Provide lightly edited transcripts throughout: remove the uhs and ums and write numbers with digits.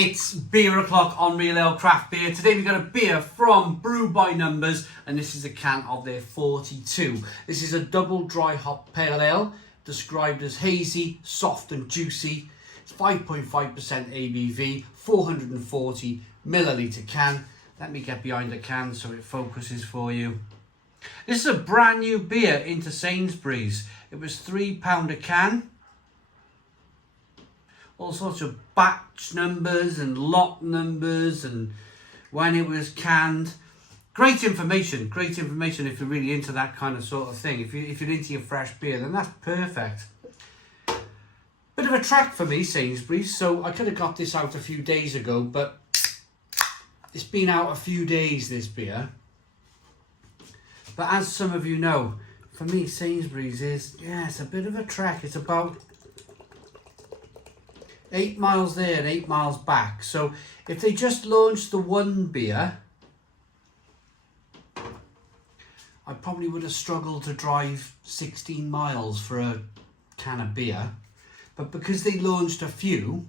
It's beer o'clock on Real Ale Craft Beer. Today we've got a beer from Brew by Numbers, and this is a can of their 42. This is a double dry hop pale ale, described as hazy, soft and juicy. It's 5.5% ABV, 440 milliliter can. Let me get behind the can so it focuses for you. This is a brand new beer into Sainsbury's. It was £3 a can. All sorts of batch numbers and lot numbers and when it was canned. Great information if you're really into that kind of sort of thing. If you're into your fresh beer, then that's perfect. Bit of a track for me, Sainsbury's, so I could have got this out a few days ago, but it's been out a few days, this beer. But as some of you know, for me, Sainsbury's is, it's a bit of a trek. It's about 8 miles there and 8 miles back. So if they just launched the one beer, I probably would have struggled to drive 16 miles for a can of beer. But because they launched a few,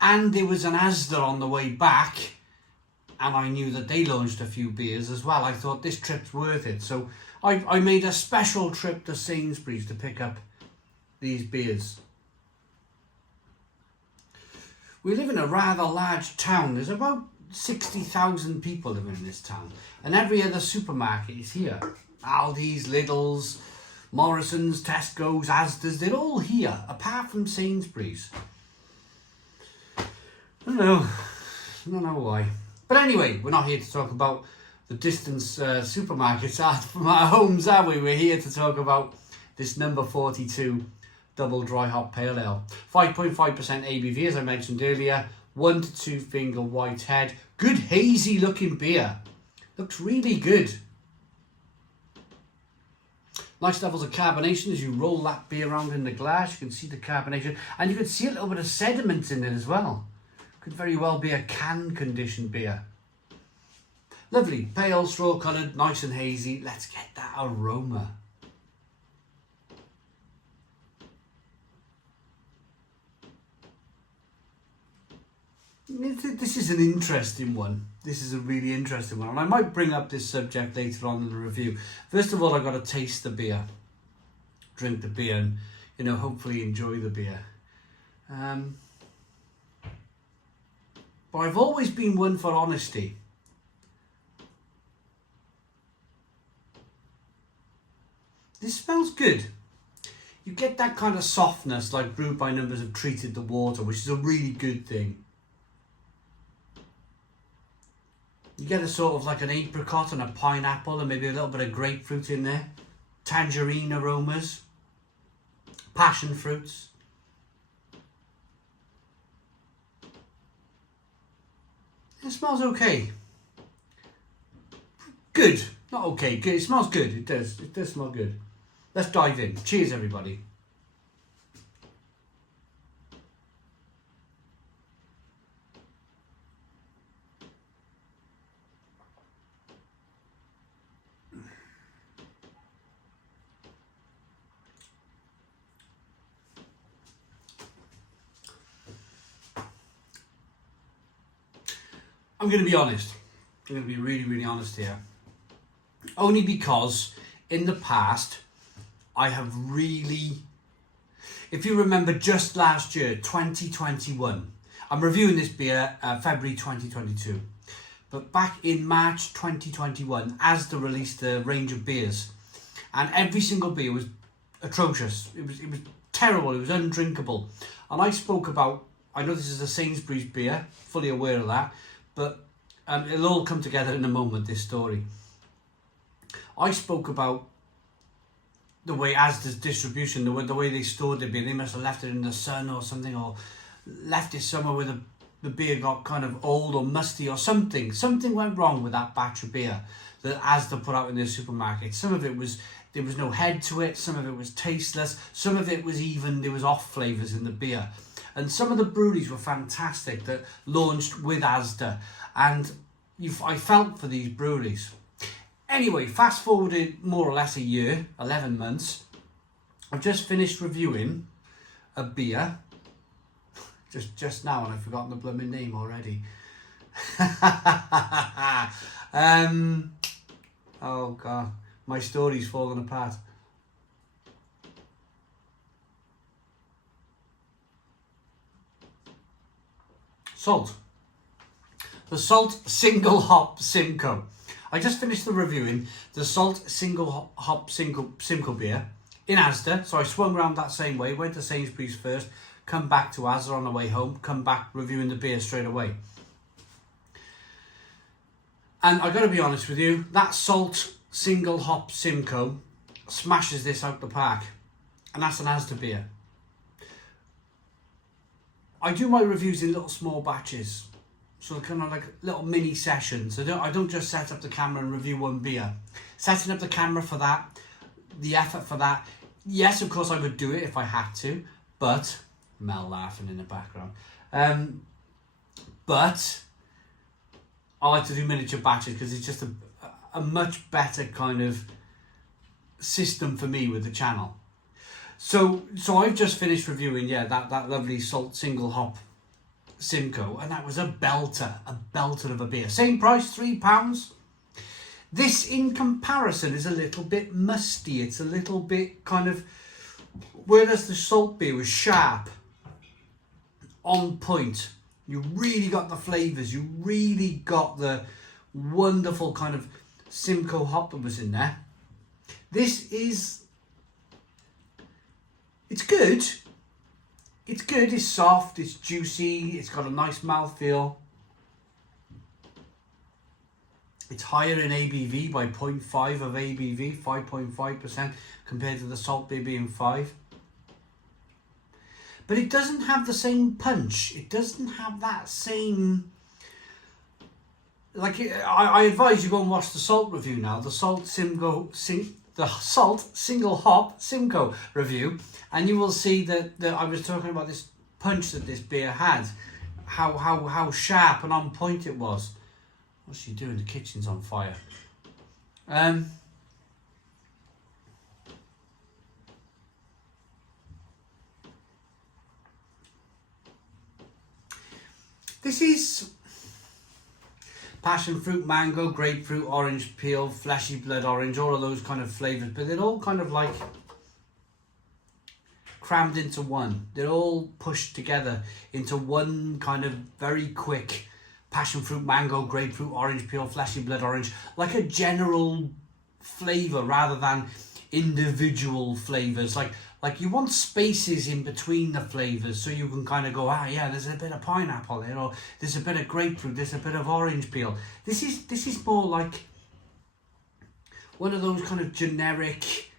and there was an Asda on the way back, and I knew that they launched a few beers as well, I thought this trip's worth it. So I made a special trip to Sainsbury's to pick up these beers. We live in a rather large town. There's about 60,000 people living in this town. And every other supermarket is here. Aldi's, Lidl's, Morrison's, Tesco's, Asda's, they're all here, apart from Sainsbury's. I don't know why. But anyway, we're not here to talk about the distance supermarkets are from our homes, are we? We're here to talk about this number 42 double dry hop pale ale. 5.5% ABV, as I mentioned earlier. 1 to 2 finger white head. Good hazy looking beer. Looks really good. Nice levels of carbonation as you roll that beer around in the glass. You can see the carbonation, and you can see a little bit of sediment in it as well. Could very well be a can conditioned beer. Lovely, pale, straw coloured, nice and hazy. Let's get that aroma. This is an interesting one. This is a really interesting one, and I might bring up this subject later on in the review. First of all, I've got to taste the beer, drink the beer, and hopefully enjoy the beer. But I've always been one for honesty. This smells good. You get that kind of softness like Brew by Numbers have treated the water, which is a really good thing. You get a sort of like an apricot and a pineapple and maybe a little bit of grapefruit in there. Tangerine aromas. Passion fruits. It smells okay. Good. Not okay. Good. It smells good. It does. It does smell good. Let's dive in. Cheers, everybody. I'm going to be honest. I'm going to be really, really honest here. Only because in the past, I have really, if you remember just last year, 2021, I'm reviewing this beer February 2022. But back in March 2021, Asda released a range of beers. And every single beer was atrocious. It was terrible. It was undrinkable. And I spoke about, I know this is a Sainsbury's beer, fully aware of that. But it'll all come together in a moment, this story. I spoke about the way Asda's distribution, the way they stored the beer. They must have left it in the sun or something, or left it somewhere where the beer got kind of old or musty or something. Something went wrong with that batch of beer that Asda put out in their supermarket. Some of it was, there was no head to it. Some of it was tasteless. Some of it was even, there was off flavours in the beer. And some of the breweries were fantastic that launched with Asda. And I felt for these breweries. Anyway, fast forwarded more or less a year, 11 months. I've just finished reviewing a beer just now, and I've forgotten the blooming name already. Oh God, my story's falling apart. Salt. The Salt Single Hop Simcoe. I just finished the reviewing the Salt Single Hop Simcoe beer in Asda. So I swung around that same way, went to Sainsbury's first, come back to Asda on the way home, come back reviewing the beer straight away. And I got to be honest with you, that Salt Single Hop Simcoe smashes this out the park. And that's an Asda beer. I do my reviews in little small batches. So kind of like little mini sessions. I don't just set up the camera and review one beer. Setting up the camera for that, the effort for that. Yes, of course I would do it if I had to, but Mel laughing in the background. But I like to do miniature batches because it's just a much better kind of system for me with the channel. So I've just finished reviewing that lovely Salt Single Hop Simcoe, and that was a belter of a beer. Same price, £3. This in comparison is a little bit musty. It's a little bit kind of, whereas the salt beer was sharp, on point. You really got the flavours. You really got the wonderful kind of Simcoe hop that was in there. This is, it's good. It's good, it's soft, it's juicy, it's got a nice mouthfeel. It's higher in ABV by 0.5 of ABV, 5.5% compared to the salt beer being 5. But it doesn't have the same punch. It doesn't have that same... Like, I advise you go and watch the salt review now, the Salt Single Hop Simcoe review, and you will see that I was talking about this punch that this beer had, how sharp and on point it was. What's she doing? The kitchen's on fire. This is passion fruit, mango, grapefruit, orange peel, fleshy blood orange, all of those kind of flavours, but they're all kind of like crammed into one. They're all pushed together into one kind of very quick passion fruit, mango, grapefruit, orange peel, fleshy blood orange, like a general flavour rather than individual flavours. Like you want spaces in between the flavours so you can kind of go, yeah, there's a bit of pineapple there, or there's a bit of grapefruit, there's a bit of orange peel. This is more like one of those kind of generic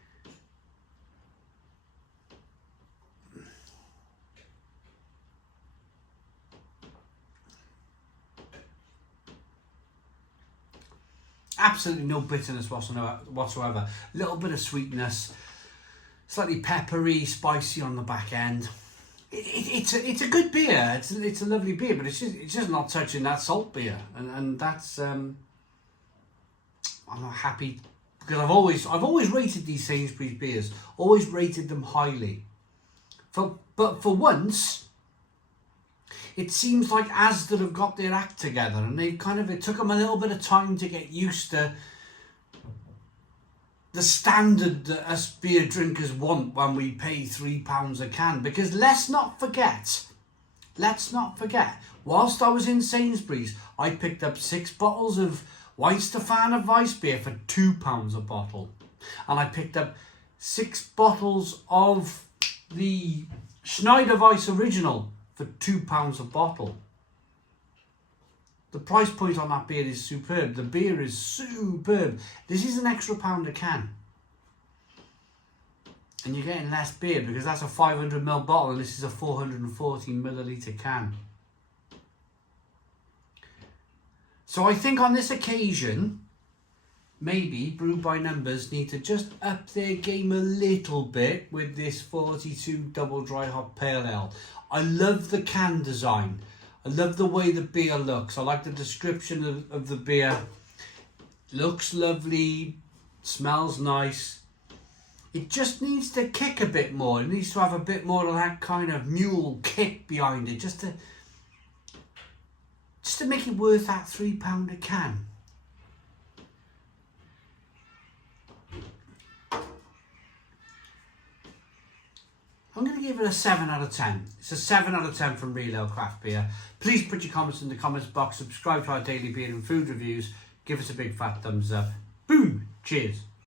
absolutely no bitterness whatsoever. A little bit of sweetness, slightly peppery, spicy on the back end. It's a good beer. It's a lovely beer, but it's just not touching that salt beer, and that's I'm not happy because I've always rated these Sainsbury's beers, always rated them highly. But for once, it seems like Asda have got their act together, and it took them a little bit of time to get used to the standard that us beer drinkers want when we pay £3 a can. Because let's not forget, whilst I was in Sainsbury's, I picked up 6 bottles of Weihenstephaner Weiss beer for £2 a bottle. And I picked up 6 bottles of the Schneider Weiss Original for £2 a bottle. The price point on that beer is superb. The beer is superb. This is an extra £1 a can. And you're getting less beer because that's a 500ml bottle and this is a 440ml can. So I think on this occasion, maybe Brew by Numbers need to just up their game a little bit with this 42 double dry hop pale ale. I love the can design. I love the way the beer looks. I like the description of the beer. Looks lovely, smells nice. it just needs to kick a bit more. It needs to have a bit more of that kind of mule kick behind it, just to make it worth that £3 a can. I'm going to give it a 7 out of 10. It's a 7 out of 10 from Real Ale Craft Beer. Please put your comments in the comments box. Subscribe to our daily beer and food reviews. Give us a big fat thumbs up. Boom! Cheers.